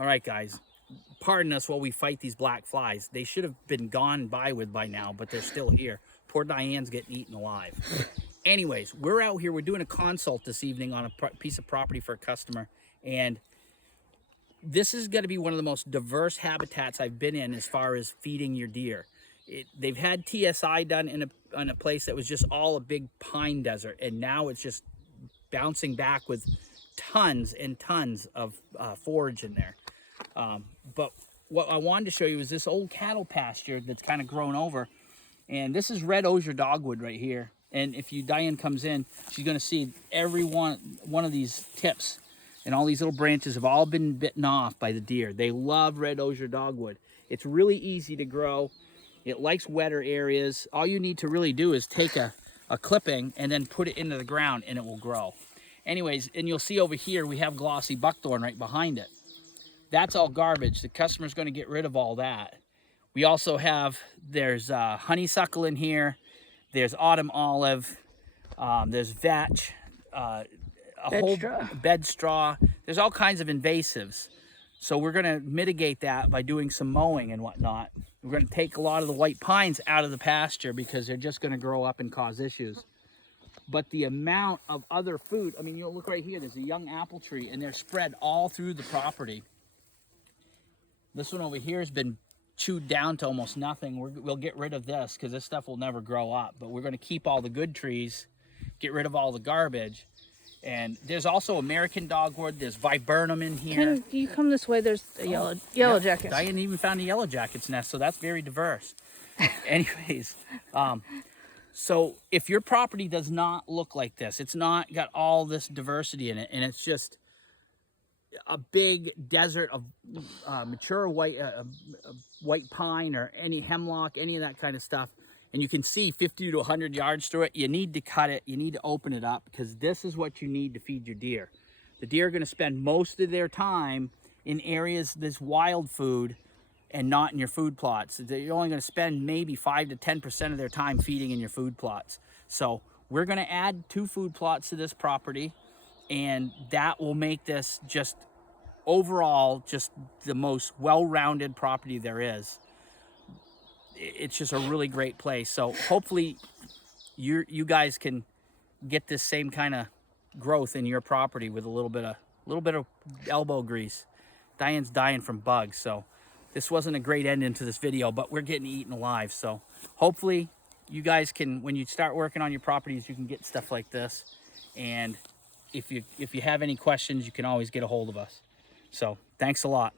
All right, guys, pardon us while we fight these black flies. They should have been gone by now, but they're still here. Poor Diane's getting eaten alive. Anyways, we're out here. We're doing a consult this evening on a piece of property for a customer, and this is going to be one of the most diverse habitats I've been in as far as feeding your deer. They've had TSI done in a place that was just all a big pine desert, and now it's just bouncing back with tons and tons of forage in there. But what I wanted to show you is this old cattle pasture that's kind of grown over, and this is red osier dogwood right here. And if Diane comes in, she's going to see every one of these tips and all these little branches have all been bitten off by the deer. They love red osier dogwood. It's really easy to grow. It likes wetter areas. All you need to really do is take a clipping and then put it into the ground and it will grow. Anyways, and you'll see over here we have glossy buckthorn right behind it. That's all garbage. The customer's going to get rid of all that. We also have, there's honeysuckle in here. There's autumn olive. There's vetch. Bed straw. There's all kinds of invasives. So we're going to mitigate that by doing some mowing and whatnot. We're going to take a lot of the white pines out of the pasture because they're just going to grow up and cause issues. But the amount of other food, I mean, you'll look right here, there's a young apple tree and they're spread all through the property. This one over here has been chewed down to almost nothing. We'll get rid of this because this stuff will never grow up. But we're going to keep all the good trees, get rid of all the garbage. And there's also American dogwood. There's viburnum in here. Can you come this way? There's a yellow jacket. Diane even found a yellow jacket's nest, so that's very diverse. Anyways, so if your property does not look like this, it's not got all this diversity in it, and it's just a big desert of mature white pine or any hemlock, any of that kind of stuff, and you can see 50 to 100 yards through it, you need to cut it, you need to open it up, because this is what you need to feed your deer. The deer are going to spend most of their time in areas this wild food and not in your food plots. They're only going to spend maybe 5 to 10% of their time feeding in your food plots. So we're going to add 2 food plots to this property, and that will make this just overall just the most well-rounded property there is. It's just a really great place. So hopefully you guys can get this same kind of growth in your property with a little bit of elbow grease. Diane's dying from bugs, so this wasn't a great end into this video, but we're getting eaten alive. So hopefully you guys can, when you start working on your properties, you can get stuff like this. And if you have any questions, you can always get a hold of us. So thanks a lot.